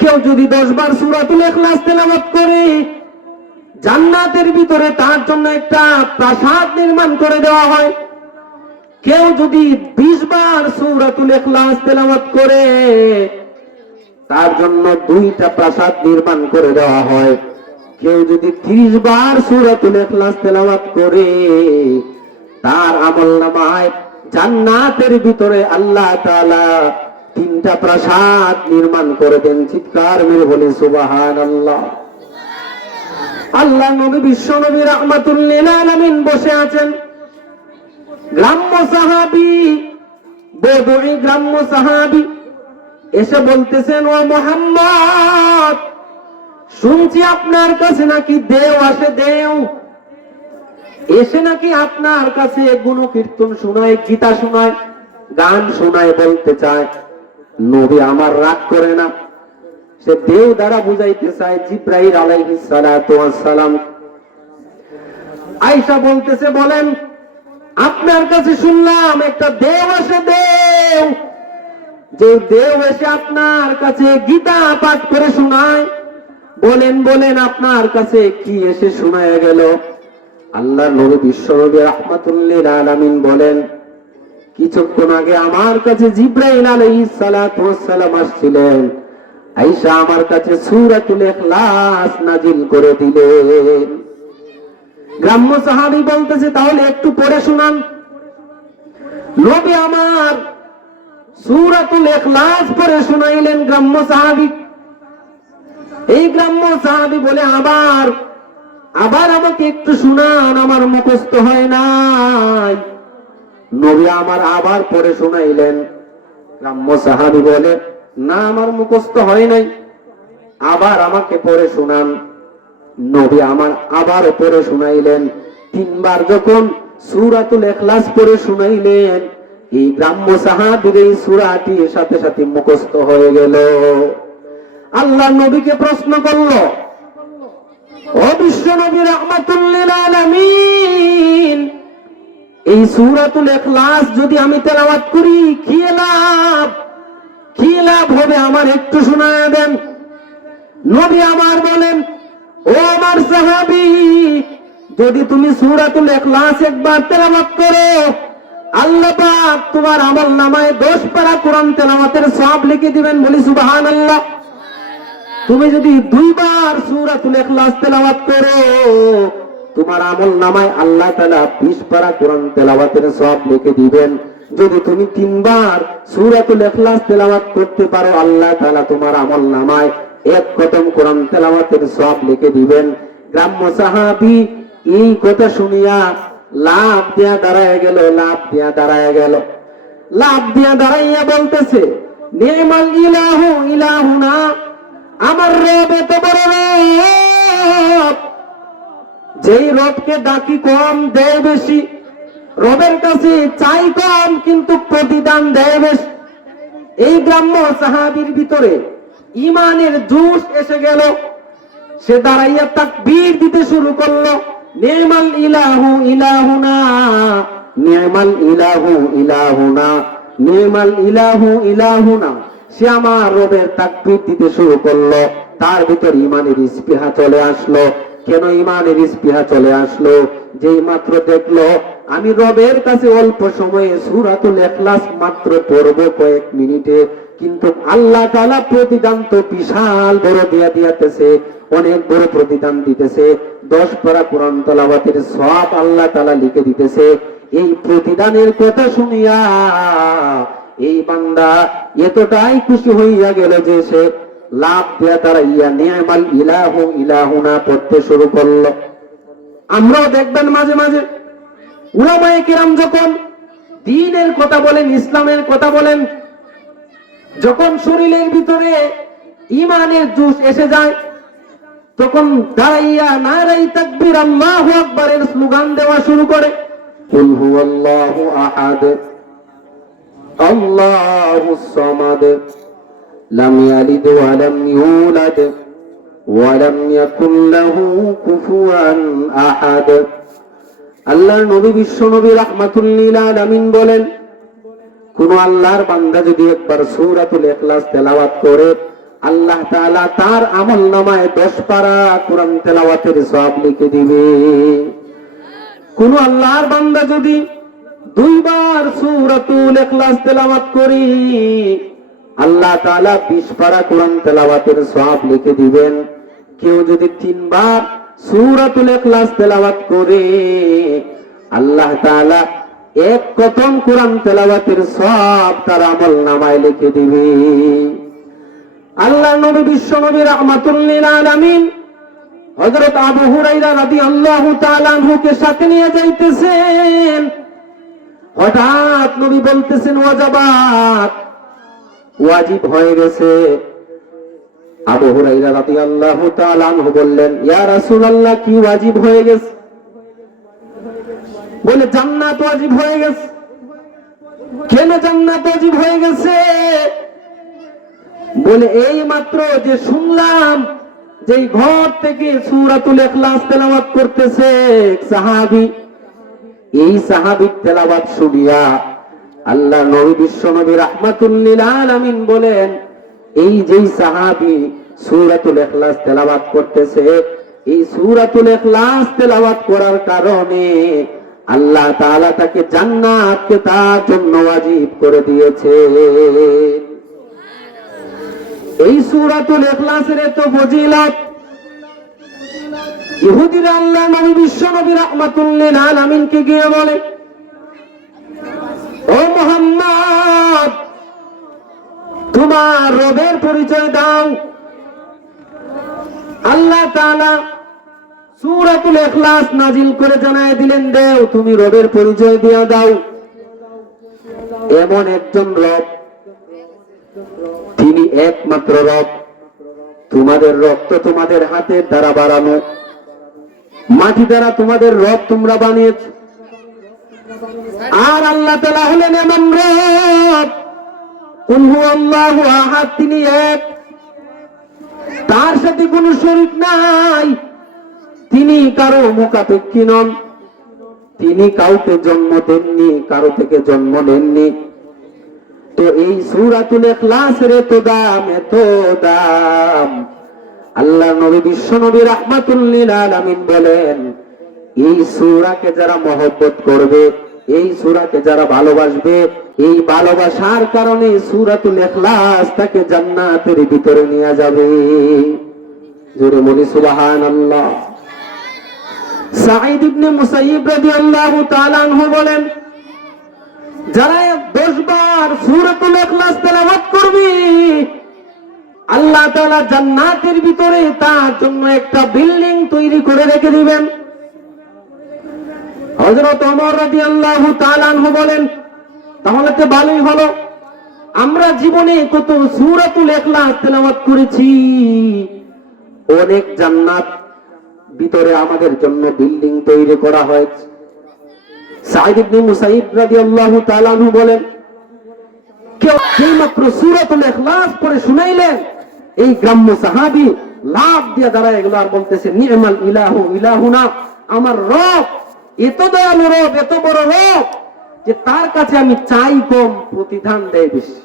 কেউ যদি 10 বার সূরাতুল ইখলাস তেলাওয়াত করে জান্নাতের ভিতরে তার জন্য একটা প্রাসাদ নির্মাণ করে দেওয়া হয়। কেউ যদি 20 বার সূরাতুল ইখলাস তেলাওয়াত করে তার জন্য 2টা প্রাসাদ নির্মাণ করে দেওয়া হয়। কেউ যদি 30 বার সূরাতুল ইখলাস তেলাওয়াত করে তার আমলনামায় জান্নাতের ভিতরে আল্লাহ তাআলা 3টা প্রাসাদ নির্মাণ করে দেন। চিৎকার মেরে বলি সুবহানাল্লাহ। আল্লাহ নবী বিশ্ব নবী রাহমাতুল লিল আলামিন বসে আছেন। গ্রাম্য সাহাবী, বদুই গ্রাম্য সাহাবী এসে বলতেছেন, ও মুহাম্মদ, শুনছি আপনার কাছে নাকি দেও আসে, দেও এসে নাকি আপনার কাছে গুণ কীর্তন শোনায়, গীতা শোনায়, গান শোনায়, বলতে চায়। নবী আমার রাগ করে না, সে দেও দ্বারা বুঝাইতে চায় জিবরাইল আলাইহিস সালাতু ওয়াস সালাম। আয়েশা বলতেছে, বলেন আপনার কাছে শুনলাম একটা দেও আসে, দেও, যে দেও এসে আপনার কাছে গীতা পাঠ করে শোনায়। বলেন বলেন আপনার কাছে কি এসে শোনায় গেল? আল্লাহ নবী বিশ্ব নবী রাহমাতুল লিল আলামিন বলেন, কিছুক্ষণ আগে আমার কাছে জিবরাইল আলাইহিস সালাতু ওয়াস সালাম আসছিলেন, আয়েশা আমার কাছে সূরাতুল ইখলাস নাজিল করে দিলেন। গ্রাম্য সাহাবী বলতেছে, তাহলে একটু পড়ে শোনান। নবী আমার সূরাতুল ইখলাস পড়ে শোনাইলেন গ্রাম্য সাহাবী। এই গ্রাম্য সাহাবী বলে, আবার আমাকে একটু শোনান, আমার মুখস্থ হয় নাই। নবী আমার আবার পড়ে শোনাইলেন। গ্রাম্য সাহাবী বলে, না আমার মুখস্থ হয় নাই, আবার আমাকে পড়ে শোনান। নবী আমার আবার পড়ে শোনাইলেন। 3 বার যখন সূরাতুল ইখলাস পড়ে শোনাইলেন, এই গ্রাম্য সাহাবীর এই সূরাটি সাথে সাথে মুখস্থ হয়ে গেল। আল্লাহ নবীকে প্রশ্ন করল, ও বিশ্ব নবী রাহমাতুল লিল আলামিন, এই সূরাতুল ইখলাস যদি আমি তেলাওয়াত করি কি লাভ হবে, আমার একটু শোনায় দেন। নবী আমার বলেন, ও আমার সাহাবী, যদি তুমি সূরাতুল ইখলাস একবার তেলাওয়াত করো, আল্লাহ পাক তোমার আমলনামায় 10 পারা কোরআন তেলাওয়াতের সওয়াব লিখে দিবেন। বলি সুবহানাল্লাহ। তুমি যদি 2 বার সূরাতুল ইখলাস তেলাওয়াত করো, তোমার আমলনামায় আল্লাহ তাআলা 20 পারা কোরআন তেলাওয়াতের সওয়াব লিখে দিবেন। যদি তুমি 3 বার সূরাতুল ইখলাস তেলাওয়াত করতে পারো, আল্লাহ তাআলা তোমার আমলনামায় 1 খতম কোরআন তেলাওয়াতের সওয়াব লিখে দিবেন। গ্রাম্য সাহাবী এই কথা শুনিয়া লাভ দিয়া দাঁড়ায় গেল, লাভ দিয়া দাঁড়াইয়া বলতেছে, নি'মাল ইলাহু ইলাহুনা, আমার রব এত বড় রব, যেই রবকে ডাকি কম দেয় বেশি, রবের কাছে চাই কম কিন্তু প্রতিদান দেয় বেশি। এই গ্রাম্য সাহাবীর ভিতরে ঈমানের জোশ এসে গেল। সে দাঁড়াইয়া তাকবীর দিতে শুরু করলো, নি'মাল ইলাহু ইলাহুনা, নি'মাল ইলাহু ইলাহুনা, নি'মাল ইলাহু ইলাহুনা। সে আমার রবের তাকবীর দিতে শুরু করলো। তার ভিতর ঈমানের স্পৃহা চলে আসলো। কেন ঈমানের স্পৃহা চলে আসলো? যেই মাত্র দেখলো আমি রবের কাছে অল্প সময়ে সূরাতুল ইখলাস মাত্র পড়বো কয়েক মিনিটে, কিন্তু আল্লাহ তাআলা প্রতিদান তো বিশাল বড় দিতেছে, অনেক বড় প্রতিদান দিতেছে। 10 পারা কোরআন তেলাওয়াতের সওয়াব আল্লাহ তাআলা লিখে দিতেছে। এই প্রতিদানের কথা শুনিয়া এই বান্দা এতটাই খুশি হইয়া গেল যে সে লাভ দিয়া দাঁড়াইয়া নি'মাল ইলাহু ইলাহুনা পড়তে শুরু করলো। আমরাও দেখবেন মাঝে মাঝে উলামায়ে কিরাম যখন দ্বীনের কথা বলেন, ইসলামের কথা বলেন, যখন শরীরের ভিতরে ঈমানের জোশ এসে যায়, তখন দাঁড়াইয়া নারায়ে তাকবীর আল্লাহু আকবারের স্লোগান দেওয়া শুরু করে। কুল হুয়াল্লাহু আহাদ, আল্লাহুস সামাদ, লাম ইয়ালিদ ওয়া লাম ইউলাদ ওয়া লাম ইয়াকুল লাহু কুফুয়ান আহাদ। আল্লাহর নবী বিশ্ব নবী রাহমাতুল লিল আলামিন বলেন, কোন আল্লাহর বান্দা যদি একবার সূরাতুল ইখলাস তেলাওয়াত করে, আল্লাহ তাআলা তার আমল নামায় 10 পারা কোরআন তেলাওয়াতের সওয়াব লিখে দিবে। কোন আল্লাহর বান্দা যদি 2 বার সূরাতুল ইখলাস তেলাওয়াত করি, আল্লাহ তাআলা 20 পারা কোরআন তেলাওয়াতের সওয়াব লিখে দিবেন। কেউ যদি 3 বার সূরাতুল ইখলাস তেলাওয়াত করে, আল্লাহ তাআলা 1 খতম কোরআন তেলাওয়াতের সওয়াব তার আমল নামায় লিখে দিবে। আল্লাহর নবী বিশ্ব নবী রাহমাতুল লিল আলামিন হযরত আবু হুরায়রা রাদিয়াল্লাহু তাআলা আনহুকে সাথে নিয়ে যাইতেছেন। হঠাৎ নবী বলতেছেন ওয়াজাবাত, ওয়াজিব হয়ে গেছে। আবু হুরায়রা রাদিয়াল্লাহু তাআলা আনহু বললেন, ইয়া রাসূলুল্লাহ, কি ওয়াজিব হয়ে গেছে? বলে, জান্নাত ওয়াজিব হয়ে গেছে। কেন জান্নাত ওয়াজিব হয়ে গেছে? বলে, এই মাত্র যে শুনলাম যেই ঘর থেকে সূরাতুল ইখলাস তেলাওয়াত করতেছে এক সাহাবী, এই সাহাবীর তেলাওয়াত শুনিয়া আল্লাহ নবী বিশ্ব নবী রাহমাতুল লিল আলামিন বলেন, এই যেই সাহাবী সূরাতুল ইখলাস তেলাওয়াত করতেছে, এই সূরাতুল ইখলাস তেলাওয়াত করার কারণে আল্লাহ তাআলা তাকে জান্নাতকে তার জন্য ওয়াজিব করে দিয়েছে। এই সূরাতুল ইখলাসের এত ফজিলত, ইহুদিরা আল্লাহ নবী বিশ্ব নবী রাহমাতুল লিল আলামিনকে গিয়ে বলে, ও মুহাম্মদ, তোমার রবের পরিচয় দাও। আল্লাহ তাআলা সূরাতুল ইখলাস নাজিল করে জানায় দিলেন, দেও তুমি রবের পরিচয় দিয়ে দাও। এমন একজন রব, তিনি একমাত্র রব। তোমাদের রক্ত তোমাদের হাতের দ্বারা বাড়ানো, মাটি দ্বারা তোমাদের রব তোমরা বানিয়েছ। আর আল্লাহ তাআলা হলেন এমন রব, কুল হুয়াল্লাহু আহাদ, তিনি এক, তার সাথে কোনো শরীক নাই। তিনি কারো মুখাপেক্ষী নন, তিনি কাউকে জন্ম দেননি, কারো থেকে জন্ম নেননি। তো এই সূরাতুল ইখলাসের এত দাম, এত দাম। আল্লাহ নবী বিশ্ব নবী রাহমাতুল লিল আলামিন বলেন, এই সূরাকে যারা মহব্বত করবে, এই সূরাকে যারা ভালোবাসবে, এই ভালোবাসার কারণে সূরাতুল ইখলাস তাকে জান্নাতের ভিতরে নিয়ে যাবে। জোরে বলি সুবহানাল্লাহ। সাঈদ ইবনে মুসাইয়িব রাদিয়াল্লাহু তাআলা আনহু বলেন, যারা 10 বার সূরাতুল ইখলাস তেলাওয়াত করবে, আল্লাহ তাআলা জান্নাতের ভিতরে তার জন্য একটা বিল্ডিং তৈরি করে রেখে দিবেন। হযরত ওমর রাদিয়াল্লাহু তাআলা আনহু বলেন, তাহলে তো ভালোই হলো, আমরা জীবনে কত সূরাতুল ইখলাস তেলাওয়াত করেছি, অনেক জান্নাত ভিতরে আমাদের জন্য বিল্ডিং তৈরি করা হয়েছে। সাঈদ ইবনে মুসাইয়িব রাদিয়াল্লাহু তাআলা আনহু বলেন, কেউ মাত্র সূরাতুল ইখলাস পড়ে শুনাইলেন, এই গ্রাম্য সাহাবী লাভ দিয়ে দাঁড়ায় গেল আর বলতেছে, নি'মাল ইলাহু ইলাহুনা, আমার রব এত দয়ালু রব, এত বড় রব যে তার কাছে আমি চাই কম, প্রতিদান দেয় বেশি।